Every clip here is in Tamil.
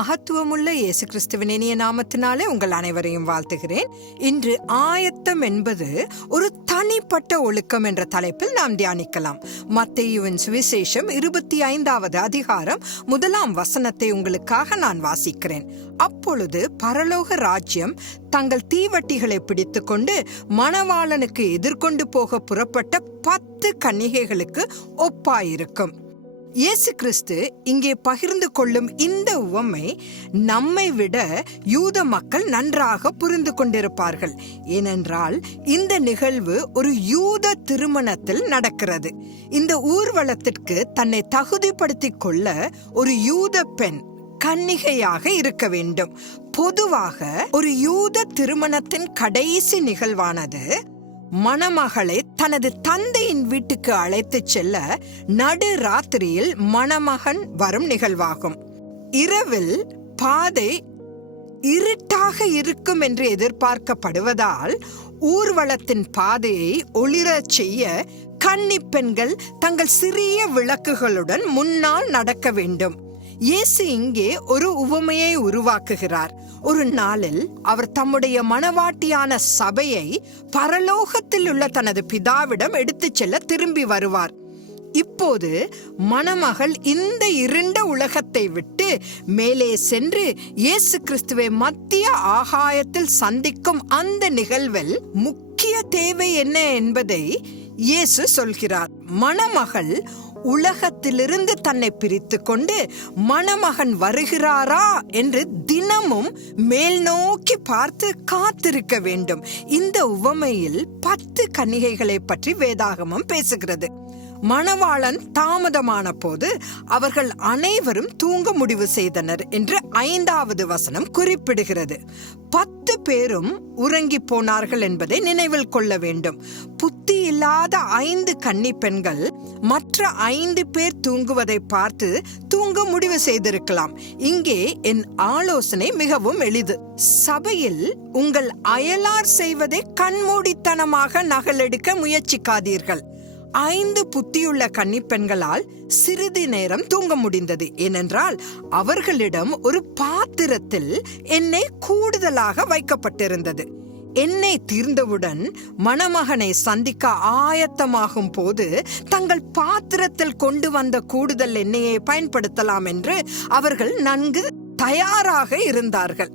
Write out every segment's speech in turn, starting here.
மகத்துவமுள்ள இயேசு கிறிஸ்துவின் இனிய நாமத்தினாலே உங்கள் அனைவரையும் வாழ்த்துகிறேன். இன்று ஆயத்தம் என்பது ஒரு தனிப்பட்ட ஒழுக்கம் என்ற தலைப்பில் நாம் தியானிக்கலாம். மத்தேயுவின் சுவிசேஷம் இருபத்தி ஐந்தாவது அதிகாரம் முதலாம் வசனத்தை உங்களுக்காக நான் வாசிக்கிறேன். அப்பொழுது பரலோக ராஜ்யம் தங்கள் தீவட்டிகளை பிடித்துக்கொண்டு மணவாளனுக்கு எதிர்கொண்டு போக புறப்பட்ட பத்து கன்னிகைகளுக்கு ஒப்பாயிருக்கும். இயேசு கிறிஸ்து இங்கே பகிர்ந்து கொள்ளும் இந்த உவமை நம்மை விட யூத மக்கள் நன்றாக புரிந்து கொண்டிருப்பார்கள். ஏனென்றால் இந்த நிகழ்வு ஒரு யூத திருமணத்தில் நடக்கிறது. இந்த ஊர்வலத்திற்கு தன்னை தகுதிப்படுத்திக் கொள்ள ஒரு யூத பெண் கன்னிகையாக இருக்க வேண்டும். பொதுவாக ஒரு யூத திருமணத்தின் கடைசி நிகழ்வானது மணமகளை தனது தந்தையின் வீட்டுக்கு அழைத்துச் செல்ல நடு ராத்திரியில் மணமகன் வரும் நிகழ்வாகும். இரவில் பாதை இருட்டாக இருக்கும் என்று எதிர்பார்க்கப்படுவதால் ஊர்வலத்தின் பாதையை ஒளிரச் செய்ய கன்னி பெண்கள் தங்கள் சிறிய விளக்குகளுடன் முன்னால் நடக்க வேண்டும். இயேசு இங்கே ஒரு உவமையை உருவாக்குகிறார். ஒரு நாளில் அவர் தம்முடைய மணவாட்டியான சபையை பரலோகத்தில் உள்ள தனது பிதாவிடம் எடுத்துச் செல்ல திரும்பி வருவார். இப்போது மணமகள் இந்த இருண்ட உலகத்தை விட்டு மேலே சென்று இயேசு கிறிஸ்துவை மத்திய ஆகாயத்தில் சந்திக்கும் அந்த நிகழ்வில் முக்கிய தேவை என்ன என்பதை இயேசு சொல்கிறார். மணமகள் உலகத்திலிருந்து தன்னை பிரித்து கொண்டு மணமகன் வருகிறாரா என்று தினமும் மேல் நோக்கி பார்த்து காத்திருக்க வேண்டும். இந்த உவமையில் பத்து கன்னிகைகளை பற்றி வேதாகமம் பேசுகிறது. மணவாளன் தாமதமான போது அவர்கள் அனைவரும் தூங்க முடிவு செய்தனர் என்று ஐந்தாவது வசனம் குறிப்பிடுகிறது. பத்து பேரும் உறங்கி போனார்கள் என்பதை நினைவில் கொள்ள வேண்டும். புத்தி இல்லாத ஐந்து கன்னி பெண்கள் மற்ற ஐந்து பேர் தூங்குவதை பார்த்து தூங்க முடிவு செய்திருக்கலாம். இங்கே என் ஆலோசனை மிகவும் எளிது. சபையில் உங்கள் அயலார் செய்வதை கண்மூடித்தனமாக நகலெடுக்க முயற்சிக்காதீர்கள். ஐந்து புத்தியுள்ள கன்னிப்பெண்களால் சிறிது நேரம் தூங்க முடிந்தது. ஏனென்றால் அவர்களிடம் ஒரு பாத்திரத்தில் எண்ணெய் கூடுதலாக வைக்கப்பட்டிருந்தது. எண்ணெய் தீர்ந்தவுடன் மணமகனை சந்திக்க ஆயத்தமாகும் போது தங்கள் பாத்திரத்தில் கொண்டு வந்த கூடுதல் எண்ணெயை பயன்படுத்தலாம் என்று அவர்கள் நன்கு தயாராக இருந்தார்கள்.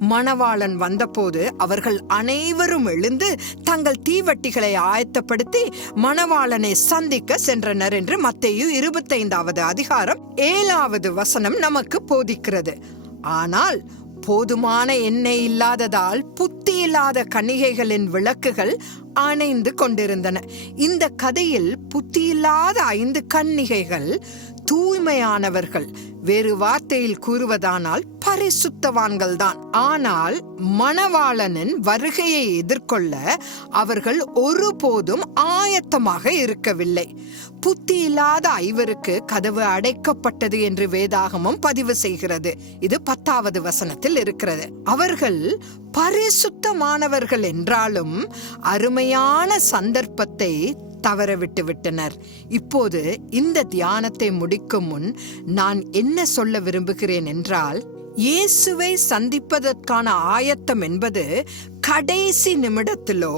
மணவாளன் வந்தபோது அவர்கள் அனைவரும் எழுந்து தங்கள் தீவட்டிகளை ஆயத்தப்படுத்தி மணவாளனை சந்திக்க சென்றனர் என்று மத்தையு இருபத்தைந்தாவது அதிகாரம் ஏழாவது வசனம் நமக்கு போதிக்கிறது. ஆனால் போதுமான எண்ணெய் இல்லாததால் புத்தி இல்லாத கன்னிகைகளின் விளக்குகள் அணைந்து கொண்டிருந்தன. இந்த கதையில் புத்தியில்லாத ஐந்து கன்னிகைகள் தூய்மையானவர்கள் வேறு வார்த்தையில் கூறுவதானால் பரிசுத்தவான்கள் தான் ஆனால் மணவாளனின் வருகையை எதிர்கொள்ள அவர்கள் ஒருபோதும் ஆயத்தமாக இருக்கவில்லை. புத்தி இல்லாத ஐவருக்கு கதவு அடைக்கப்பட்டது என்று வேதாகமம் பதிவு செய்கிறது. இது பத்தாவது வசனத்தில் இருக்கிறது. அவர்கள் பரிசுத்தமானவர்கள் என்றாலும் அருமையான சந்தர்ப்பத்தை தவறவிட்டு விட்டனர். இப்போது இந்த தியானத்தை முடிக்கும் முன் நான் என்ன சொல்ல விரும்புகிறேன் என்றால் இயேசுவை சந்திப்பதற்கான ஆயத்தம் என்பது கடைசி நிமிடத்திலோ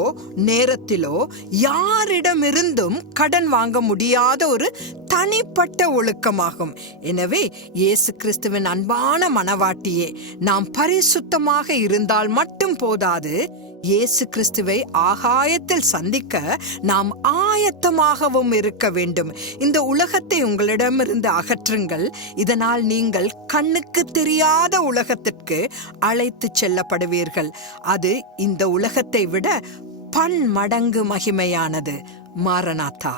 நேரத்திலோ யாரிடமிருந்தும் கடன் வாங்க முடியாத ஒரு தனிப்பட்ட ஒழுக்கமாகும். எனவே இயேசு கிறிஸ்துவின் அன்பான மனவாட்டியே நாம் பரிசுத்தமாக இருந்தால் மட்டும் போதாது இயேசு கிறிஸ்துவை ஆகாயத்தில் சந்திக்க நாம் ஆயத்தமாகவும் இருக்க வேண்டும். இந்த உலகத்தை உங்களிடமிருந்து அகற்றுங்கள். இதனால் நீங்கள் கண்ணுக்கு தெரியாத உலகத்திற்கு அழைத்து செல்லப்படுவீர்கள். அது இந்த உலகத்தை விட பன்மடங்கு மகிமையானது. மாரநாத்தா